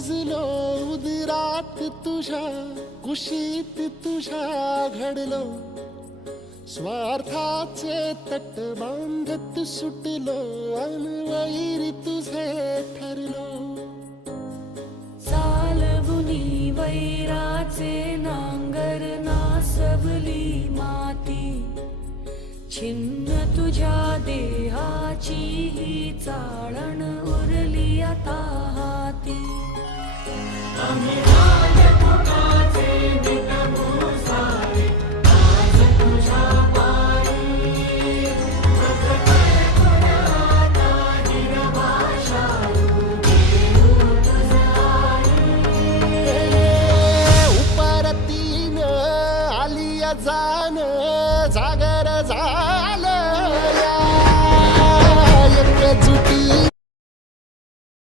रुजलो उदरात तुझ्या कुशीत तुझ्या घडलो स्वार्थाचे तट बांधत सुटलो अनवैरी तुझे ठरलो चालवुनी वैराचे नांगर नासवली माती छिन्न तुझ्या देहाची ही चाळण उरली आता हाती उपरतीन आलिया जान जागर झालं